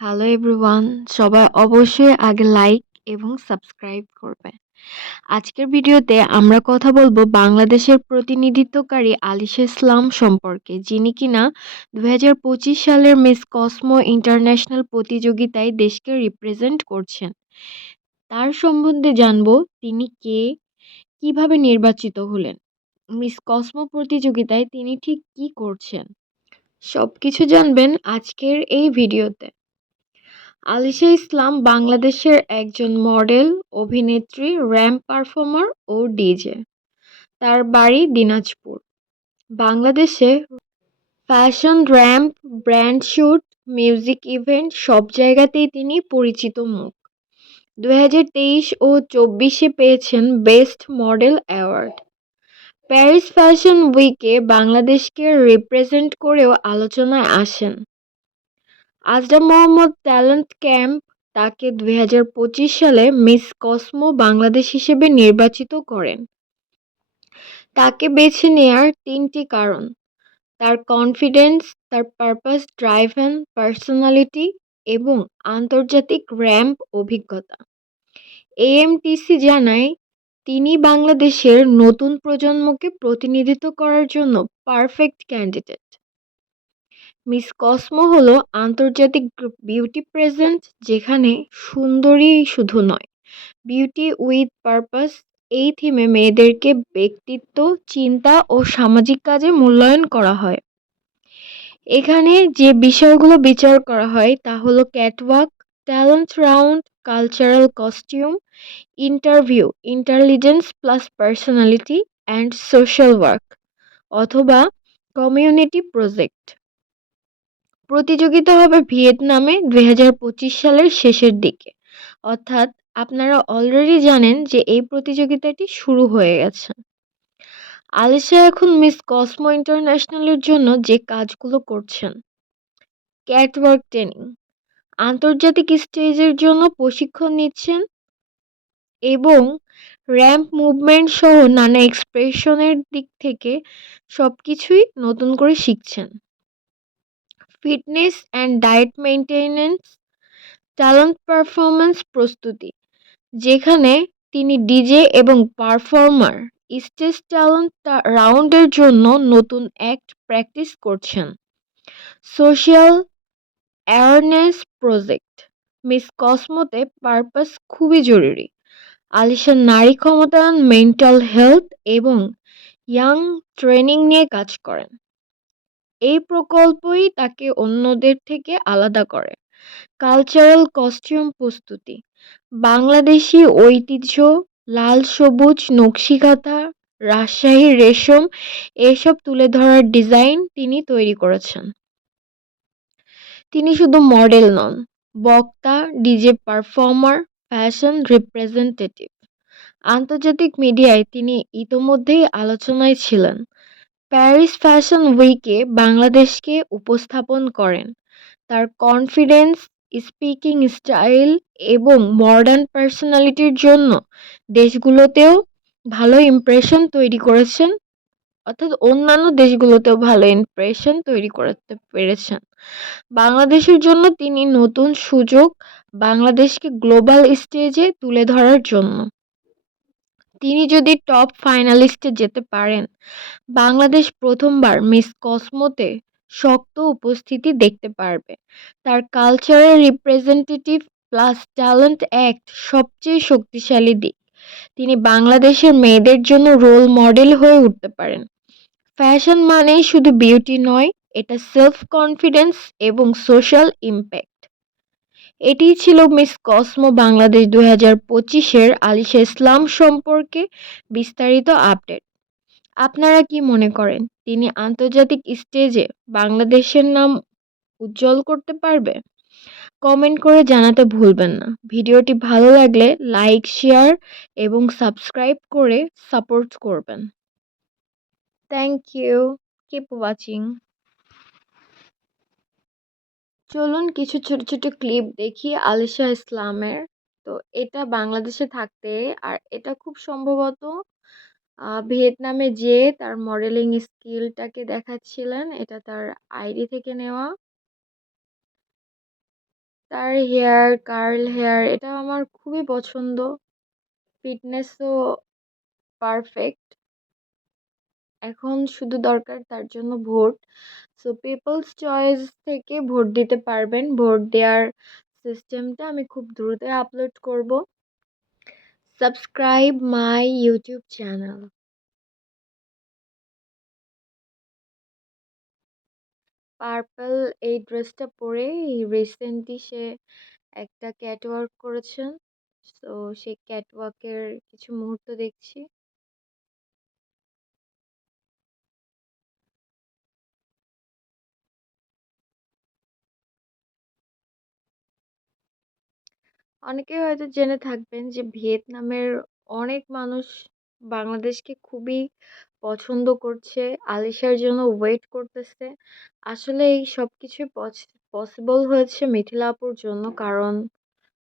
Hello everyone, সবাই অবশ্যই আগে লাইক এবং সাবস্ক্রাইব করবে। আজকের ভিডিওতে আমরা কথা বলবো বাংলাদেশের প্রতিনিধিত্বকারী আলিশা ইসলাম সম্পর্কে, যিনি কিনা 2025 সালের মিস কসমো ইন্টারন্যাশনাল প্রতিযোগিতায় দেশকে রিপ্রেজেন্ট করছেন। তার সম্বন্ধে জানবো তিনি কে, কিভাবে নির্বাচিত হলেন, মিস কসমো প্রতিযোগিতায় তিনি ঠিক কি করছেন, সবকিছু জানবেন আজকের এই ভিডিওতে। আলিশা ইসলাম বাংলাদেশের একজন মডেল, অভিনেত্রী, র্যাম্প পারফর্মার ও ডিজে। তার বাড়ি দিনাজপুর। বাংলাদেশে fashion, ramp, brand shoot, music event সব জায়গাতেই তিনি পরিচিত মুখ। 2023 ও 24-এ পেয়েছেন best model award. Paris fashion উইকে বাংলাদেশকে রিপ্রেজেন্ট করেও আলোচনায় আসেন। আজরা মোহাম্মদ ট্যালেন্ট ক্যাম্প তাকে 2025 সালে মিস কসমো বাংলাদেশ হিসেবে নির্বাচিত করেন। তাকে বেছে নেয়ার তিনটি কারণ: তার কনফিডেন্স, তার পারপাস ড্রাইভেন পার্সোনালিটি এবং আন্তর্জাতিক র্যাম্প অভিজ্ঞতা। এএমটিসি জানায়, তিনি বাংলাদেশের নতুন প্রজন্মকে প্রতিনিধিত্ব করার জন্য পারফেক্ট ক্যান্ডিডেট। মিস কসমো হলো আন্তর্জাতিক বিউটি প্রেজেন্ট, যেখানে সুন্দরী শুধু নয়, বিউটি উইথ পারপাস এই থিমে মেয়েদেরকে ব্যক্তিত্ব, চিন্তা ও সামাজিক কাজে মূল্যায়ন করা হয়। এখানে যে বিষয়গুলো বিচার করা হয় তা হলো catwalk, talent round, cultural costume, interview, intelligence plus personality and social work অথবা কমিউনিটি প্রজেক্ট। প্রতিযোগিতা হবে ভিয়েতনামে 2025 সালের শেষের দিকে, অর্থাৎ আপনারা অলরেডি জানেন যে এই প্রতিযোগিতাটি শুরু হয়ে গেছে। আলিশা এখন মিস কসমো ইন্টারন্যাশনালের জন্য যে কাজগুলো করছেন: ক্যাটওয়ার্ক ট্রেনিং, আন্তর্জাতিক স্টেজের জন্য প্রশিক্ষণ নিচ্ছেন এবং র্যাম্প মুভমেন্ট সহ নানা এক্সপ্রেশনের দিক থেকে সবকিছুই নতুন করে শিখছেন। Fitness and diet maintenance, talent performance প্রস্তুতি, যেখানে তিনি ডিজে এবং পারফর্মার স্টেজ ট্যালেন্ট রাউন্ডের জন্য নতুন অ্যাক্ট প্র্যাকটিস করছেন। সোশ্যাল অ্যাওয়ারনেস প্রজেক্ট, মিস কসমোতে পারপাস খুবই জরুরি। আলিশা নারী ক্ষমতায়ন, মেন্টাল হেলথ এবং ইয়াং ট্রেনিং নিয়ে কাজ করেন। এই প্রকল্পই তাকে অন্যদের থেকে আলাদা করে। কালচারাল কস্টিউম প্রস্তুতি, বাংলাদেশি ঐতিহ্য, লাল সবুজ নকশিকাঁথা, রাজশাহী রেশম এসব তুলে ধরার ডিজাইন তিনি তৈরি করেছেন। তিনি শুধু মডেল নন, বক্তা, ডিজে পারফর্মার, ফ্যাশন রিপ্রেজেন্টেটিভ। আন্তর্জাতিক মিডিয়ায় তিনি ইতোমধ্যেই আলোচনায় ছিলেন। প্যারিস ফ্যাশন উইকে বাংলাদেশকে উপস্থাপন করেন। তার কনফিডেন্স, স্পিকিং স্টাইল এবং মডার্ন পার্সোনালিটির জন্য দেশগুলোতেও ভালো ইমপ্রেশন তৈরি করেছেন, অর্থাৎ অন্যান্য দেশগুলোতেও ভালো ইমপ্রেশন তৈরি করতে পেরেছেন। বাংলাদেশের জন্য তিনি নতুন সুযোগ, বাংলাদেশকে গ্লোবাল স্টেজে তুলে ধরার জন্য। তিনি যদি টপ ফাইনালিস্টে যেতে পারেন, বাংলাদেশ প্রথমবার মিস কসমোতে শক্ত উপস্থিতি দেখতে পারবে। তার cultural representative plus talent act সবচেয়ে শক্তিশালী দিক। তিনি বাংলাদেশের মেয়েদের জন্য রোল মডেল হয়ে উঠতে পারেন। ফ্যাশন মানেই শুধু বিউটি নয়, এটা সেলফ কনফিডেন্স এবং সোশ্যাল ইম্প্যাক্ট। এটিই ছিল মিস কসমো বাংলাদেশ 2025-এর আলিশা ইসলাম সম্পর্কে বিস্তারিত আপডেট। আপনারা কি মনে করেন তিনি আন্তর্জাতিক স্টেজে বাংলাদেশের নাম উজ্জ্বল করতে পারবে? কমেন্ট করে জানাতে ভুলবেন না। ভিডিওটি ভালো লাগলে লাইক, শেয়ার এবং সাবস্ক্রাইব করে সাপোর্ট করবেন। Thank you. Keep watching. চলুন কিছু ছোট ছোট ক্লিপ দেখি আলিশা ইসলামের। তো এটা বাংলাদেশে থাকতে, আর এটা খুব সম্ভবত ভিয়েতনামে যেয়ে তার মডেলিং স্কিলটাকে দেখাচ্ছিলেন। এটা তার আইডি থেকে নেওয়া। তার হেয়ার, কার্ল হেয়ার এটা আমার খুবই পছন্দ। ফিটনেসও পারফেক্ট। এখন শুধু দরকার তার জন্য ভোট। সো পিপলস চয়েস থেকে ভোট দিতে পারবেন। ভোট দেওয়ার সিস্টেমটা আমি খুব দ্রুতই আপলোড করব। Subscribe my YouTube channel. Purple এই ড্রেসটা পরে রিসেন্টলি সে একটা ক্যাটওয়াক করেছেন। সো সেই ক্যাটওয়াকের কিছু মুহূর্ত দেখছি। অনেকে হয়তো জেনে থাকবেন যে ভিয়েতনামের অনেক মানুষ বাংলাদেশকে খুবই পছন্দ করছে, আলিশার জন্য ওয়েট করতেছে। আসলে এই সব কিছুই পসিবল হয়েছে মিথিলা আপুর জন্য, কারণ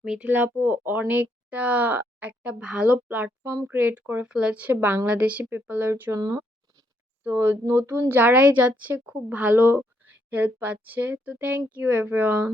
মিথিলা আপু অনেকটা একটা ভালো প্ল্যাটফর্ম ক্রিয়েট করে ফেলেছে বাংলাদেশি পিপলের জন্য। তো নতুন যারাই যাচ্ছে খুব ভালো হেল্প পাচ্ছে। তো থ্যাংক ইউ এভরিওয়ান।